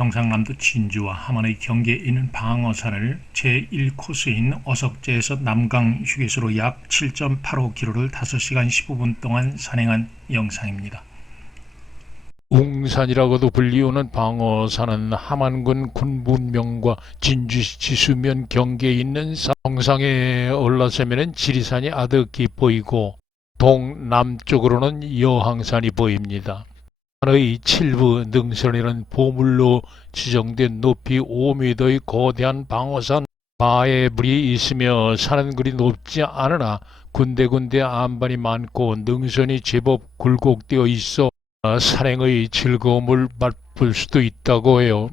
경상남도 진주와 함안의 경계에 있는 방어산을 제1코스인 어석제에서 남강 휴게소로 약 7.85km를 5시간 15분 동안 산행한 영상입니다. 웅산이라고도 불리우는 방어산은 함안군 군분명과 진주시 지수면 경계에 있는 정상에 올라서면 지리산이 아득히 보이고 동남쪽으로는 여항산이 보입니다. 산의 칠부 능선이라는 보물로 지정된 높이 5m의 거대한 방어산 바에 물이 있으며 산은 그리 높지 않으나 군데군데 안반이 많고 능선이 제법 굴곡되어 있어 아, 산행의 즐거움을 맛볼 수도 있다고 해요.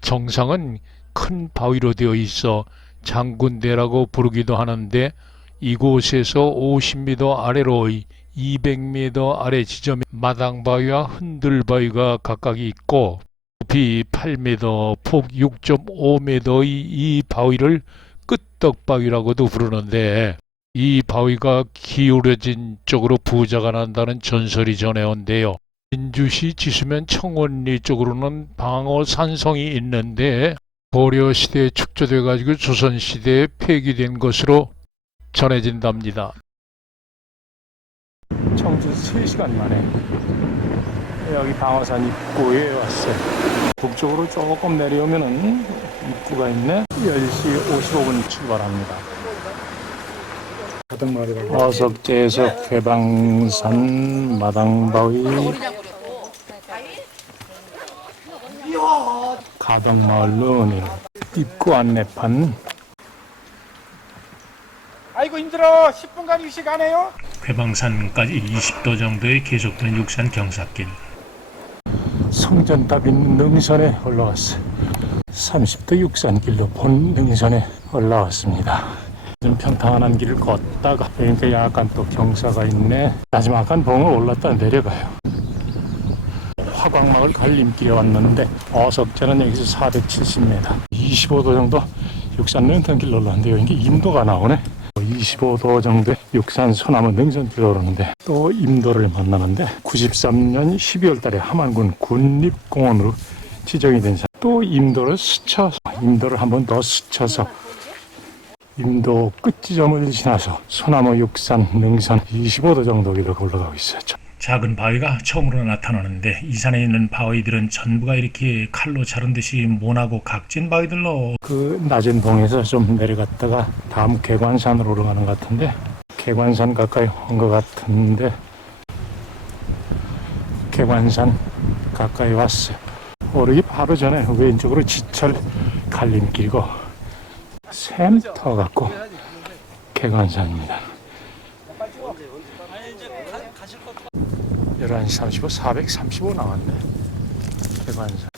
정상은 큰 바위로 되어 있어 장군대라고 부르기도 하는데 이곳에서 50m 아래로의 200m 아래 지점에 마당바위와 흔들바위가 각각 있고 높이 8m, 폭 6.5m의 이 바위를 끄떡바위라고도 부르는데 이 바위가 기울어진 쪽으로 부자가 난다는 전설이 전해온대요. 진주시 지수면 청원리 쪽으로는 방어 산성이 있는데 고려 시대에 축조돼 가지고 조선 시대에 폐기된 것으로 전해진답니다. 청주 3시간 만에 여기 방어산 입구에 왔어요. 북쪽으로 조금 내려오면은 입구가 있네. 10시 55분 출발합니다. 어석제에서 괴방산 마당바위 가덕마을로 오는 입구 안내판 아이고 힘들어 10분간 휴식 안 해요? 괴방산까지 20도 정도의 계속된 육산 경사길. 성전탑 있는 능선에 올라왔어요. 30도 육산길로 본 능선에 올라왔습니다. 좀 평탄한 길을 걷다가 그러니까 약간 또 경사가 있네. 마지막한 봉을 올랐다 내려가요. 화광마을 갈림길에 왔는데 어석제는 여기서 470m, 25도 정도 육산 능선길로 올라왔는데 여기 임도가 나오네. 25도 정도의 육산 소나무 능선길로 오르는데 또 임도를 만나는데 93년 12월 달에 함안군 군립공원으로 지정이 된 산. 또 임도를 스쳐서 임도를 한 번 더 스쳐서 임도 끝지점을 지나서 소나무 육산 능선 25도 정도 길로 올라가고 있어요. 작은 바위가 처음으로 나타나는데 이 산에 있는 바위들은 전부가 이렇게 칼로 자른 듯이 모나고 각진 바위들로 그 낮은 봉에서 좀 내려갔다가 다음 개관산으로 올라가는 것 같은데 개관산 가까이 온 것 같은데 개관산 가까이 왔어요. 오르기 바로 전에 왼쪽으로 지철 갈림길이고 샘터 같고 개관산입니다. 11시 35, 435 나왔네. 개관산.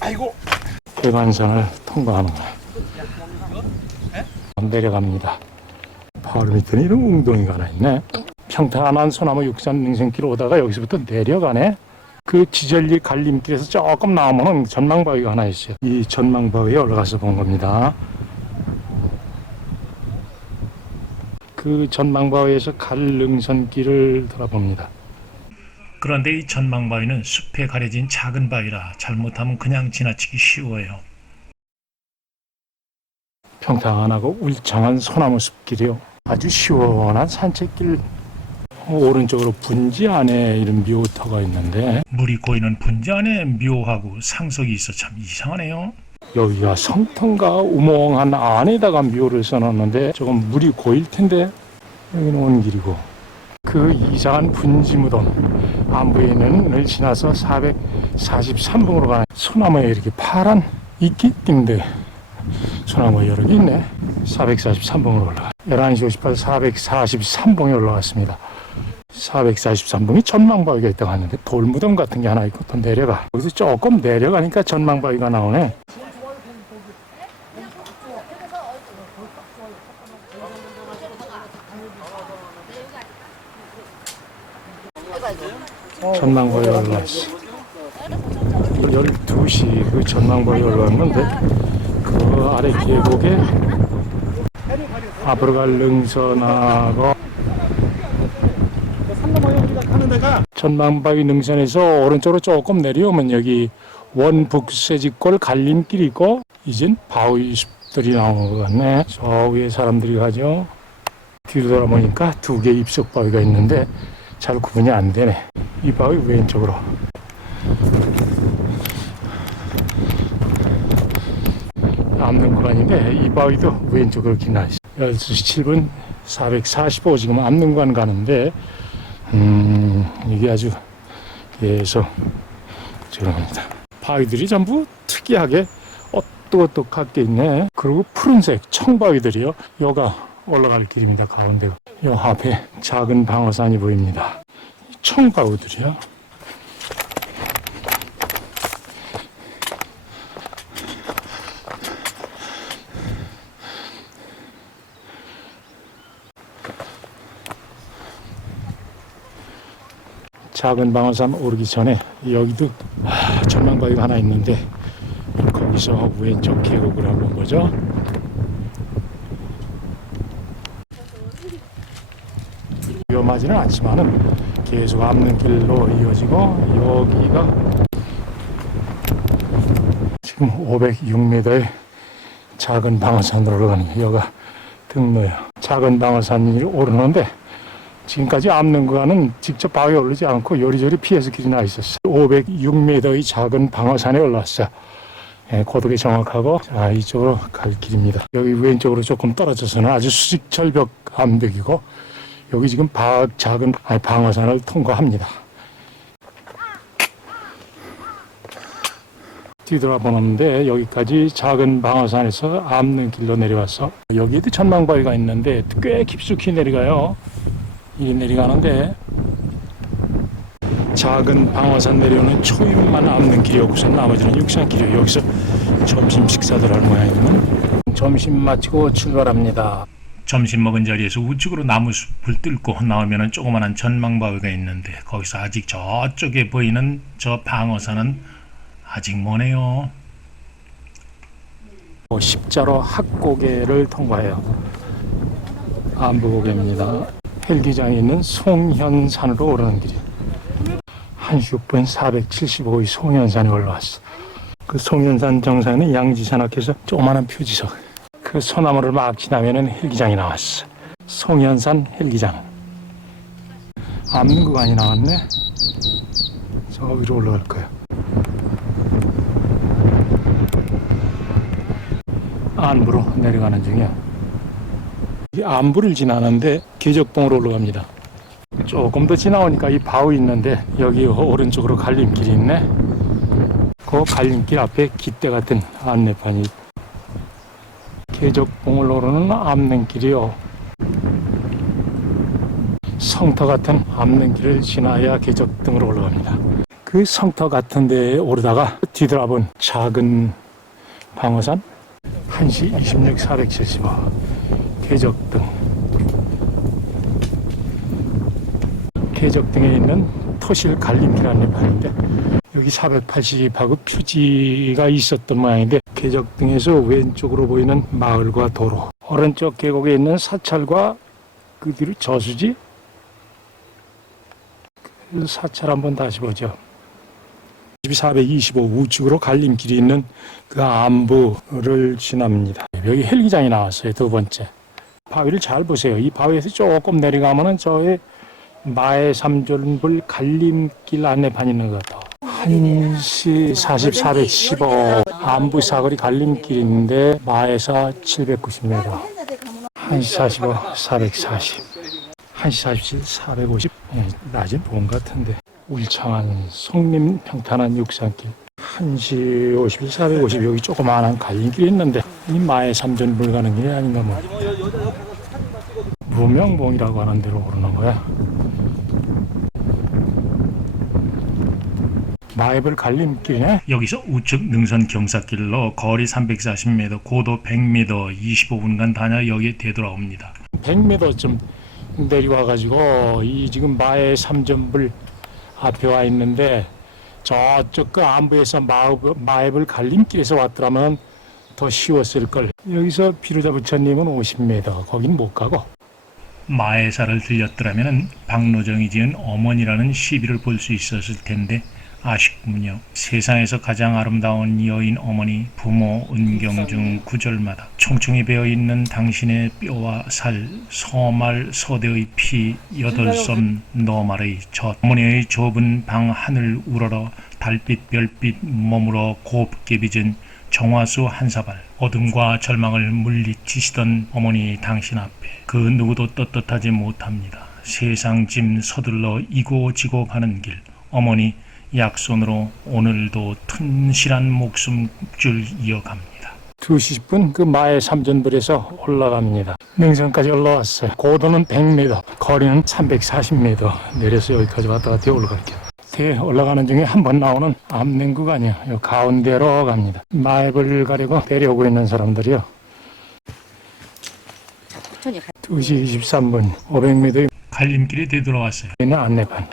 아이고 개관산을 통과하는 거야. 내려갑니다. 바로 밑에는 이런 웅덩이가 하나 있네. 평탄한 소나무 육산 능선길 오다가 여기서부터 내려가네. 그 지절리 갈림길에서 조금 나오면은 전망바위가 하나 있어요. 이 전망바위에 올라가서 본 겁니다. 그 전망바위에서 갈 능선길을 돌아봅니다. 그런데 이 전망바위는 숲에 가려진 작은 바위라 잘못하면 그냥 지나치기 쉬워요. 평탄하고 울창한 소나무 숲길이요. 아주 시원한 산책길 오른쪽으로 분지 안에 이런 묘터가 있는데 물이 고이는 분지 안에 묘하고 상석이 있어 참 이상하네요. 여기가 성터인가 우몽한 안에다가 묘를 써놨는데 조금 물이 고일 텐데 여기는 온 길이고. 그 이상한 분지 무덤 안부에는 지나서 443봉으로 가는 소나무에 이렇게 파란 이끼띠인데 소나무 여러 개 있네. 443봉으로 올라가. 11시 58분 443봉에 올라갔습니다. 443봉이 전망바위가 있다고 하는데 돌무덤 같은 게 하나 있고 또 내려가. 여기서 조금 내려가니까 전망바위가 나오네 전망바위에 올라왔어 12시 그 전망바위에 올라왔는데 그 아래 계곡에 앞으로 갈 능선하고 전망바위 능선에서 오른쪽으로 조금 내려오면 여기 원북세지골 갈림길이 있고 이젠 바위 숲들이 나오는 것 같네. 저 위에 사람들이 가죠. 뒤로 돌아보니까 두 개의 입석 바위가 있는데 잘 구분이 안 되네. 이 바위 왼쪽으로. 남는 구간인데 이 바위도 왼쪽으로 기나 있어. 12시 7분 445 지금 압능관 가는데 음 이게 아주 계속 저럽니다. 바위들이 전부 특이하게 어떡어떡하게 있네. 그리고 푸른색 청바위들이요. 여가 올라갈 길입니다. 가운데가. 요 앞에 작은 방어산이 보입니다. 청바위들이요. 작은 방어산 오르기 전에 여기도 아, 전망바위가 하나 있는데 거기서 왼쪽 계곡을 한번 보죠. 위험하지는 않지만은 계속 앞는 길로 이어지고 여기가 지금 506m의 작은 방어산으로 올라가는 여가 등로요. 작은 방어산이 오르는데 지금까지 구간은 직접 바위에 오르지 않고 요리조리 피해서 길이 나 있었어요. 506m의 작은 방어산에 올랐어요. 예, 고도가 정확하고 자 이쪽으로 갈 길입니다. 여기 왼쪽으로 조금 떨어져서는 아주 수직 절벽 암벽이고 여기 지금 바, 작은 아니, 방어산을 통과합니다. 뒤돌아보는데 여기까지 작은 방어산에서 암는 길로 내려와서 여기에도 전망바위가 있는데 꽤 깊숙이 내려가요. 이 내려가는데 작은 방어산 내려오는 초입만 남는 길이었고서 나머지는 육산길이에요. 여기서 점심 식사들 하는 모양이면 점심 마치고 출발합니다. 점심 먹은 자리에서 우측으로 나무숲을 뚫고 나오면 조그만한 전망바위가 있는데 거기서 아직 저쪽에 보이는 저 방어산은 아직 머네요. 십자로 학고개를 통과해요. 안부고개입니다. 헬기장에 있는 송현산으로 오르는 길이. 1시 6분 475의 송현산에 올라왔어. 그 송현산 정상에는 양지산 앞에서 조그마한 표지석. 그 소나무를 막 지나면은 헬기장이 나왔어. 송현산 헬기장. 암는 구간이 나왔네. 저 위로 올라갈 거야. 안부로 내려가는 중이야. 이 안부를 지나는데 계적봉으로 올라갑니다. 조금 더 지나오니까 이 바위 있는데 여기 오른쪽으로 갈림길이 있네. 그 갈림길 앞에 깃대 같은 안내판이 계적봉을 오르는 암릉길이요. 성터 같은 암릉길을 지나야 계적등으로 올라갑니다. 그 성터 같은 데에 오르다가 뒤돌아본 작은 방어산 1시 26, 475 계적등 계적등에 있는 토실 갈림길 안내판인데 여기 480하고 표지가 있었던 모양인데 계적 등에서 왼쪽으로 보이는 마을과 도로 오른쪽 계곡에 있는 사찰과 그 뒤로 저수지 그 사찰 한번 다시 보죠 425 우측으로 갈림길이 있는 그 안부를 지납니다. 여기 헬기장이 나왔어요. 두 번째. 바위를 잘 보세요. 이 바위에서 조금 내려가면은 저의 마의 삼존불 갈림길 안내판 있는 것 같아. 1시 40, 415 안부 사거리 갈림길인데 마에서 790m. 1시 45, 440. 1시 47, 450. 예, 낮은 본 같은데. 울창한 송림 평탄한 육산길 1시 50, 450 여기 조그마한 갈림길이 있는데 이 마의 삼전 불 가는 길이 아닌가 뭐 무명봉이라고 하는 데로 오르는 거야 마의불 갈림길이네 여기서 우측 능선 경사길로 거리 340m, 고도 100m, 25분간 다녀 여기에 되돌아옵니다. 100m쯤 내려와 가지고 이 지금 마의 삼전불 앞에 와 있는데 저쪽 그 안부에서 마읍을 갈림길에서 왔더라면 더 쉬웠을 걸. 여기서 비로자 부처님은 50m, 거긴 못 가고 마애사를 들렸더라면 박노정이 지은 어머니라는 시비를 볼 수 있었을 텐데 아쉽군요. 세상에서 가장 아름다운 여인 어머니 부모 은경 중 구절마다 총총히 배어 있는 당신의 뼈와 살 서말 서대의 피 여덟 섬 너말의 젖. 어머니의 좁은 방 하늘 우러러 달빛 별빛 머물어 곱게 빚은 정화수 한 사발. 어둠과 절망을 물리치시던 어머니 당신 앞에 그 누구도 떳떳하지 못합니다. 세상 짐 서둘러 이고 지고 가는 길. 어머니 약손으로 오늘도 튼실한 목숨줄 이어갑니다. 2시 10분 그 마의 삼전들에서 올라갑니다. 능선까지 올라왔어요. 고도는 100m, 거리는 340m 내려서 여기까지 왔다 갔다 올라갈게요. 올라가는 중에 한 번 나오는 암냉 구간이요. 요 가운데로 갑니다. 마앱을 가려고 내려오고 있는 사람들이요. 천천히 가. 2시 23분 500m에 갈림길에 되돌아왔어요. 있는 안내판.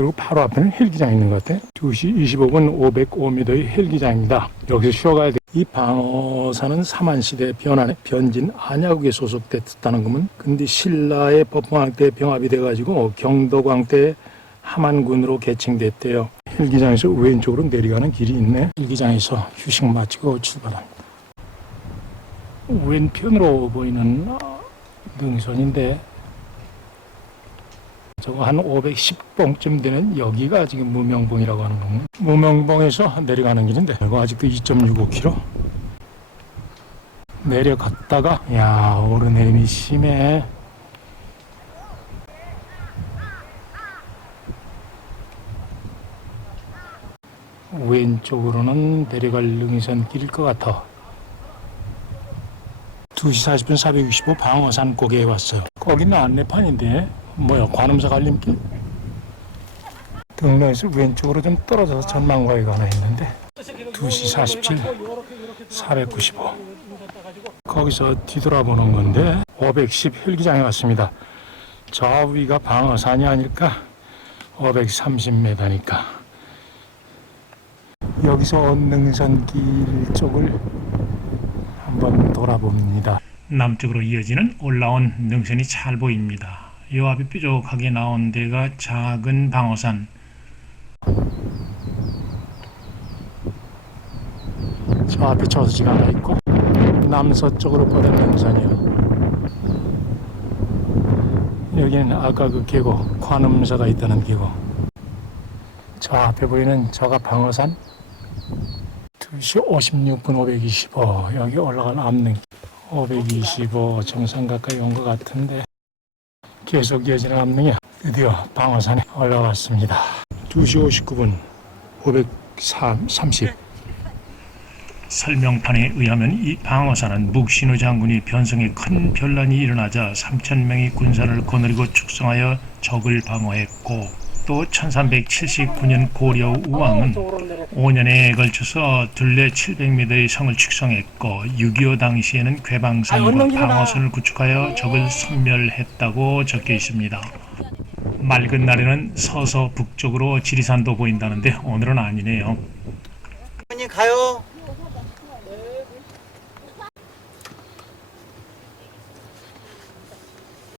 그리고 바로 앞에는 헬기장 있는 것 같아요. 2시 25분 505m의 헬기장입니다. 여기서 쉬어가야 돼. 이 방어사는 사만시대 변환에 변진 안야국에 소속됐다는 거면 근데 신라의 법광 때 병합이 돼가지고 경도광 때 함안군으로 개칭됐대요. 헬기장에서 왼쪽으로 내려가는 길이 있네. 헬기장에서 휴식 마치고 출발합니다. 왼편으로 보이는 어, 능선인데 저거 한 510봉쯤 되는 여기가 지금 무명봉이라고 하는 겁니다. 무명봉에서 내려가는 길인데 이거 아직도 2.65km 내려갔다가 야 오르내림이 심해. 왼쪽으로는 내려갈 능선 길일 것 같아. 2시 40분 465 방어산 고개에 왔어요. 거기는 안내판인데 뭐야 관음사 갈림길 등로에서 왼쪽으로 좀 떨어져서 전망과가 하나 있는데 2시 47 495 거기서 뒤돌아보는 건데 510 헬기장에 왔습니다. 저 위가 방어산이 아닐까? 530m니까. 여기서 능선길 쪽을 한번 돌아봅니다. 남쪽으로 이어지는 올라온 능선이 잘 보입니다. 요 앞에 뾰족하게 나온 데가 작은 방어산. 저 앞에 저수지가 하나 있고 남서쪽으로 뻗은 능선이요. 여기는 아까 그 계곡 관음사가 있다는 계곡. 저 앞에 보이는 저가 방어산? 2시 56분 525 여기 올라갈 암릉 525 정상 가까이 온 것 같은데 계속 이어지는 암릉이 드디어 방어산에 올라왔습니다. 2시 59분 530 설명판에 의하면 이 방어산은 묵신우 장군이 변성에 큰 변란이 일어나자 3천 명의 군사를 거느리고 축성하여 적을 방어했고 또 1379년 고려 우왕은 5년에 걸쳐서 둘레 700m의 성을 축성했고 6.25 당시에는 괴방산과 방어선을 구축하여 적을 섬멸했다고 적혀 있습니다. 맑은 날에는 서서 북쪽으로 지리산도 보인다는데 오늘은 아니네요. 형님 가요.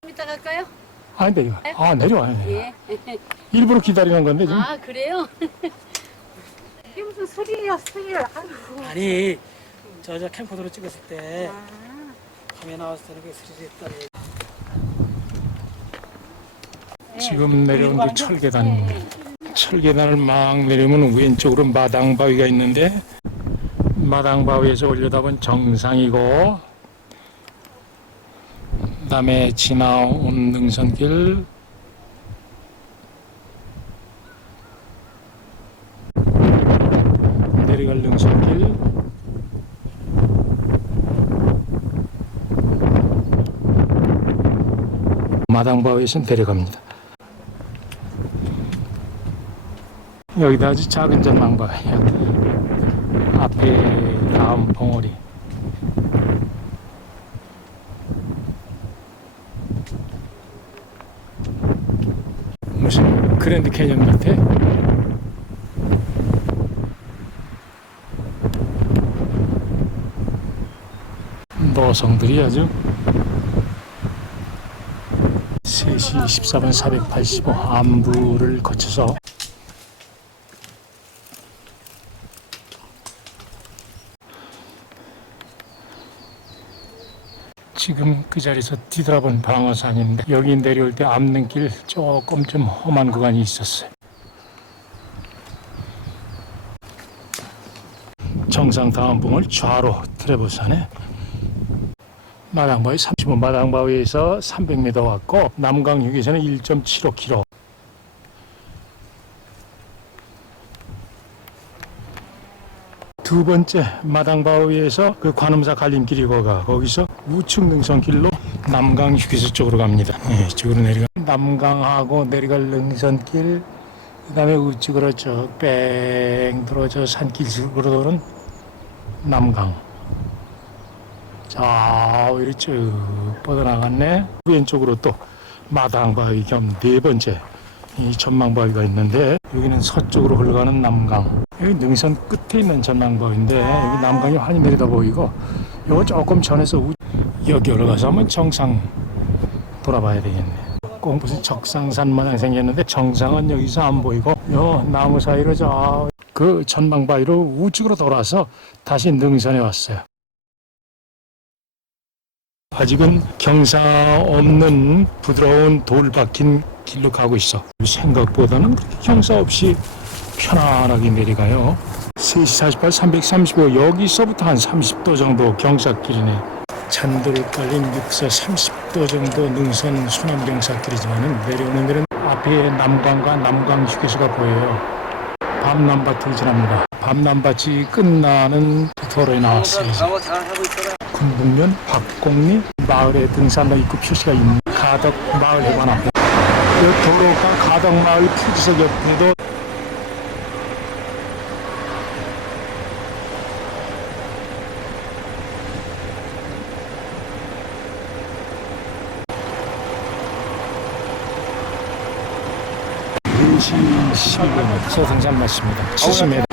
좀 이따 갈까요? 아, 근데 이거, 아, 내려와요. 예. 일부러 기다리는 건데, 지금. 아 그래요? 이게 무슨 소리야 소리야 아이고 아니 저 저 캠코더로 찍었을 때 화면 나왔을 때는 그 소리 했더니 지금 내려온 그 철계단. 철계단을 막 내려오면 왼쪽으로 마당바위가 있는데, 마당바위에서 올려다본 정상이고, 그 다음에 지나온 능선길, 내려갈 능선길, 마당바위에서 내려갑니다. 여기다 아주 작은 전망바위. 앞에 다음 봉우리 무슨 그랜드 캐년 같아 노성들이 아주 14번 485 안부를 거쳐서 지금 그 자리에서 뒤돌아본 방어산인데 여기 내려올 때 앞는길 조금 좀 험한 구간이 있었어요. 정상 다음 봉을 좌로 트레버산에 마당바위 35 마당바위에서 300m 왔고 남강 휴게소는 1.75km 두 번째 마당바위에서 그 관음사 갈림길이 거가. 거기서 우측 능선길로 남강 휴게소 쪽으로 갑니다. 예, 이쪽으로 내려가. 남강하고 내려갈 능선길 그다음에 우측으로 쭉뺑 들어져 산길 쪽으로 도는 남강. 자 이리 쭉 뻗어나갔네. 왼쪽으로 또 마당바위 겸 네 번째 이 전망바위가 있는데 여기는 서쪽으로 흘러가는 남강 여기 능선 끝에 있는 전망바위인데 여기 남강이 환히 내려다 보이고 요거 조금 전에서 우- 여기 올라가서 한번 정상 돌아봐야 되겠네 꼭 무슨 적상산 마냥 생겼는데 정상은 여기서 안 보이고 요 나무 사이로 저 그 전망바위로 우측으로 돌아서 다시 능선에 왔어요. 아직은 경사 없는 부드러운 돌 박힌 길로 가고 있어. 생각보다는 경사 없이 편안하게 내려가요. 3시 48, 335 여기서부터 한 30도 정도 경사길이네. 잔돌 깔린 육서 30도 정도 능선 순환 경사길이지만 내려오는 데는 앞에 남강과 남강 휴게소가 보여요. 밤남밭을 지납니다. 밤남밭이 끝나는 도로에 나왔어요. 군북면 박곡리 마을의 등산로 입구 표시가 있는 가덕 마을 해관 앞에 이 도로가 가덕 마을 푸지석 옆에도 시 12분 서등산 맞습니다. 70m